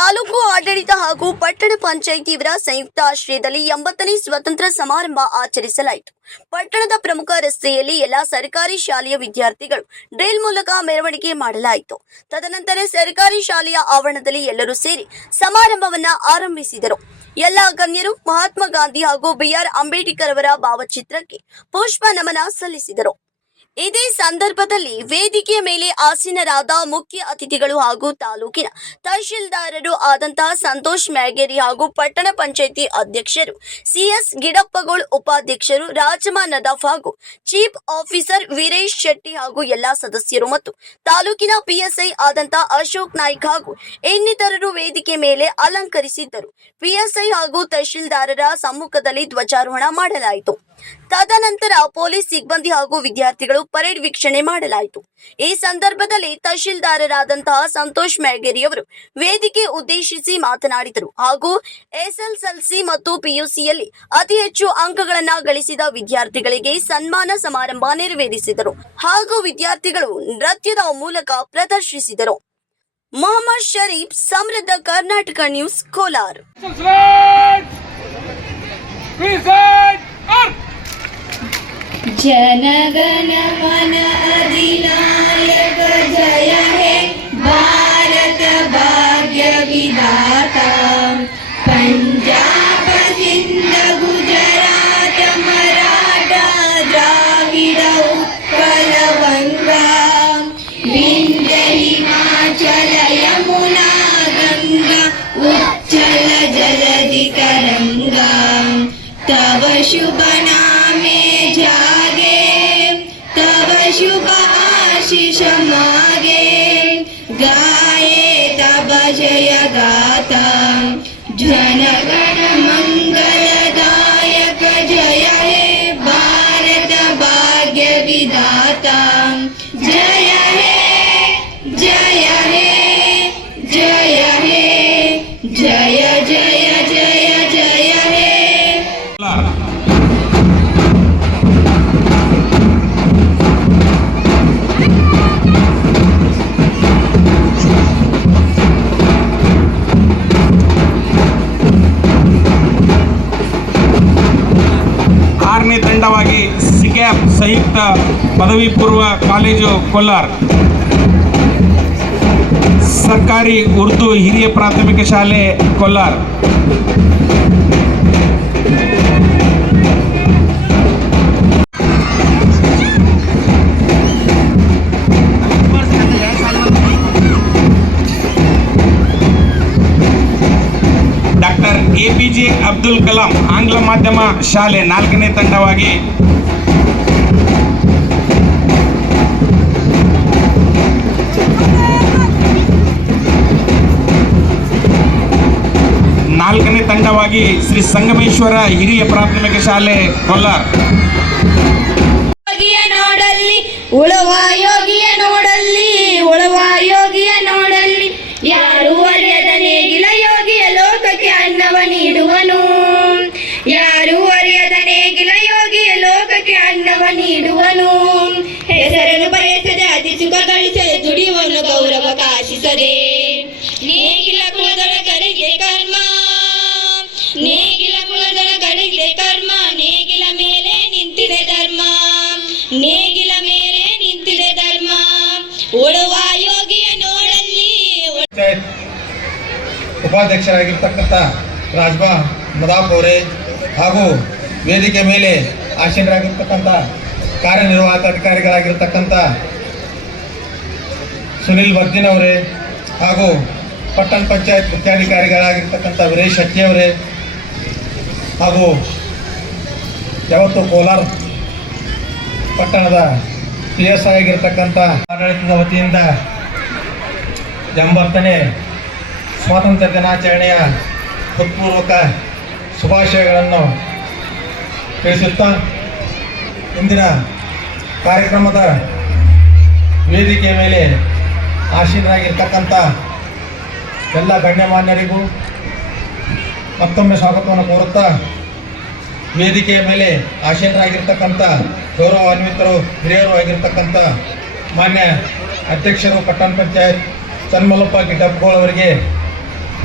ತಾಲೂಕು ಆಡಳಿತ ಹಾಗೂ ಪಟ್ಟಣ ಪಂಚಾಯಿತಿಯವರ ಸಂಯುಕ್ತ ಆಶ್ರಯದಲ್ಲಿ 80ನೇ ಸ್ವಾತಂತ್ರ್ಯ ಸಮಾರಂಭ ಆಚರಿಸಲಾಯಿತು. ಪಟ್ಟಣದ ಪ್ರಮುಖ ರಸ್ತೆಯಲ್ಲಿ ಎಲ್ಲಾ ಸರ್ಕಾರಿ ಶಾಲೆಯ ವಿದ್ಯಾರ್ಥಿಗಳು ಡ್ರಿಲ್ ಮೂಲಕ ಮೆರವಣಿಗೆ ಮಾಡಲಾಯಿತು. ತದನಂತರ ಸರ್ಕಾರಿ ಶಾಲೆಯ ಆವರಣದಲ್ಲಿ ಎಲ್ಲರೂ ಸೇರಿ ಸಮಾರಂಭವನ್ನ ಆರಂಭಿಸಿದರು. ಎಲ್ಲ ಗಣ್ಯರು ಮಹಾತ್ಮ ಗಾಂಧಿ ಹಾಗೂ ಬಿಆರ್ ಅಂಬೇಡ್ಕರ್ ಅವರ ಭಾವಚಿತ್ರಕ್ಕೆ ಪುಷ್ಪ ನಮನ ಸಲ್ಲಿಸಿದರು. ಇದೇ ಸಂದರ್ಭದಲ್ಲಿ ವೇದಿಕೆಯ ಮೇಲೆ ಆಸೀನರಾದ ಮುಖ್ಯ ಅತಿಥಿಗಳು ಹಾಗೂ ತಾಲೂಕಿನ ತಹಶೀಲ್ದಾರರು ಆದಂತಹ ಸಂತೋಷ್ ಮ್ಯಾಗೇರಿ ಹಾಗೂ ಪಟ್ಟಣ ಪಂಚಾಯಿತಿ ಅಧ್ಯಕ್ಷರು ಸಿಎಸ್ ಗಿಡಪ್ಪಗೋಳ್, ಉಪಾಧ್ಯಕ್ಷರು ರಾಜಮ್ಮ ನದಾಫ್ ಹಾಗೂ ಚೀಫ್ ಆಫೀಸರ್ ವೀರೇಶ್ ಶೆಟ್ಟಿ ಹಾಗೂ ಎಲ್ಲಾ ಸದಸ್ಯರು ಮತ್ತು ತಾಲೂಕಿನ ಪಿಎಸ್ಐ ಆದಂತಹ ಅಶೋಕ್ ನಾಯ್ಕ್ ಹಾಗೂ ಇನ್ನಿತರರು ವೇದಿಕೆ ಮೇಲೆ ಅಲಂಕರಿಸಿದ್ದರು. ಪಿಎಸ್ಐ ಹಾಗೂ ತಹಶೀಲ್ದಾರರ ಸಮ್ಮುಖದಲ್ಲಿ ಧ್ವಜಾರೋಹಣ ಮಾಡಲಾಯಿತು. ತದನಂತರ ಪೊಲೀಸ್ ಸಿಬ್ಬಂದಿ ಹಾಗೂ ವಿದ್ಯಾರ್ಥಿಗಳು ಪರೇಡ್ ವೀಕ್ಷಣೆ ಮಾಡಲಾಯಿತು. ಈ ಸಂದರ್ಭದಲ್ಲಿ ತಹಶೀಲ್ದಾರರಾದಂತಹ ಸಂತೋಷ್ ಮ್ಯಾಗೇರಿ ಅವರು ವೇದಿಕೆ ಉದ್ದೇಶಿಸಿ ಮಾತನಾಡಿದರು ಹಾಗೂ ಎಸ್ಎಸ್ಎಲ್ಸಿ ಮತ್ತು ಪಿಯುಸಿಯಲ್ಲಿ ಅತಿ ಹೆಚ್ಚು ಅಂಕಗಳನ್ನು ಗಳಿಸಿದ ವಿದ್ಯಾರ್ಥಿಗಳಿಗೆ ಸನ್ಮಾನ ಸಮಾರಂಭ ನೆರವೇರಿಸಿದರು ಹಾಗೂ ವಿದ್ಯಾರ್ಥಿಗಳು ನೃತ್ಯದ ಮೂಲಕ ಪ್ರದರ್ಶಿಸಿದರು. ಮೊಹಮ್ಮದ್ ಶರೀಫ್, ಸಮೃದ್ಧ ಕರ್ನಾಟಕ ನ್ಯೂಸ್, ಕೋಲಾರ. जनगण मन अधिनायक जय हे भारत भाग्य विधाता, पंजाब सिंध गुजरात मराठा द्राविड़ उत्कल गंगा, विंध्य हिमाचल यमुना गंगा उच्चल जलधि तरंगा, तव शुभ नामे जागे, तव शुभ आशीष मागे, गाये तब जय गाथा, जनगण मंगलदायक जय हे भारत भाग्य विधाता, जय हे जय हे जय हे जय जय जय जय हे. ಆರನೇ ತಂಡವಾಗಿ ಸಿಗ್ಯಾಪ್ ಸಂಯುಕ್ತ ಪದವಿ ಪೂರ್ವ ಕಾಲೇಜು ಕೋಲಾರ, ಸರ್ಕಾರಿ ಉರ್ದು ಹಿರಿಯ ಪ್ರಾಥಮಿಕ ಶಾಲೆ ಕೋಲಾರ, ಡಾಕ್ಟರ್ ಎಪಿಜೆ ಅಬ್ದುಲ್ ಕಲಾಂ ಆಂಗ್ಲ ಮಾಧ್ಯಮ ಶಾಲೆ 4ನೇ ತಂಡವಾಗಿ ಶ್ರೀ ಸಂಗಮೇಶ್ವರ ಹಿರಿಯ ಪ್ರಾಥಮಿಕ ಶಾಲೆ ಕೋಲಾರ. ನೋಡಲ್ಲಿ ಉಳುವ ಯೋಗಿಯ ನೋಡಲ್ಲಿ, ಉಳುವ ಯೋಗಿಯ ನೋಡಲ್ಲಿ, ಯಾರು ಅರಿಯದ ನೇಗಿಲ ಯೋಗಿಯ ಲೋಕಕ್ಕೆ ಅನ್ನವ ನೀಡುವನು, ಯಾರು ಅರಿಯದ ನೇಗಿಲ ಯೋಗಿಯ ಲೋಕಕ್ಕೆ ಅನ್ನವ ನೀಡುವನು, ಹೆಸರನ್ನು ಬಯಸದೆ ಅತಿ ಸುಖ ಗಳಿಸದೆ ದುಡಿಯುವನು ಗೌರವ ಕಾಶಿಸದೆ, ನೇಗಿಲ ಕುಲದೊಳಗರಿಗೆ ಕರ್ಮ, ನೇಗಿಲ ಕುಲದೊಳಗರಿಗೆ ಕರ್ಮ, ನೇಗಿಲ ಮೇಲೆ ನಿಂತಿದೆ ಧರ್ಮ, ನೇಗಿಲ ಮೇಲೆ ನಿಂತಿದೆ ಧರ್ಮ, ಉಳುವ ಯೋಗಿಯ ನೋಡಲ್ಲಿ. ಉಪಾಧ್ಯಕ್ಷರಾಗಿರ್ತಕ್ಕಂಥ ರಾಜಮ್ಮ ನದಾಫ್ ಅವರೇ ಹಾಗೂ ವೇದಿಕೆ ಮೇಲೆ ಆಸೀನರಾಗಿರ್ತಕ್ಕಂಥ ಕಾರ್ಯನಿರ್ವಾಹಕ ಅಧಿಕಾರಿಗಳಾಗಿರ್ತಕ್ಕಂಥ ಸುನಿಲ್ ವರ್ದಿನ್ ಅವರೇ ಹಾಗೂ ಪಟ್ಟಣ ಪಂಚಾಯತ್ ಮುಖ್ಯಾಧಿಕಾರಿಗಳಾಗಿರ್ತಕ್ಕಂಥ ವೀರೇಶ್ ಶೆಟ್ಟಿ ಅವರೇ ಹಾಗೂ ಯಾವತ್ತು ಕೋಲಾರ ಪಟ್ಟಣದ PSI ಆಗಿರ್ತಕ್ಕಂಥ ಆಡಳಿತದ ವತಿಯಿಂದ 80ನೇ ಸ್ವಾತಂತ್ರ್ಯ ದಿನಾಚರಣೆಯ ಹೃತ್ಪೂರ್ವಕ ಶುಭಾಶಯಗಳನ್ನು ತಿಳಿಸುತ್ತಾ ಇಂದಿನ ಕಾರ್ಯಕ್ರಮದ ವೇದಿಕೆಯ ಮೇಲೆ ಆಸೀನರಾಗಿರ್ತಕ್ಕಂಥ ಎಲ್ಲ ಗಣ್ಯಮಾನ್ಯರಿಗೂ ಮತ್ತೊಮ್ಮೆ ಸ್ವಾಗತವನ್ನು ಕೋರುತ್ತಾ, ವೇದಿಕೆಯ ಮೇಲೆ ಆಸೀನರಾಗಿರ್ತಕ್ಕಂಥ ಗೌರವಾನ್ವಿತರು ಹಿರಿಯರು ಆಗಿರ್ತಕ್ಕಂಥ ಮಾನ್ಯ ಅಧ್ಯಕ್ಷರು ಪಟ್ಟಣ ಪಂಚಾಯತ್ ಚನ್ಮಲ್ಲಪ್ಪ ಗಿಡ್ಡಪ್ಪಗೋಳ್ ಅವರಿಗೆ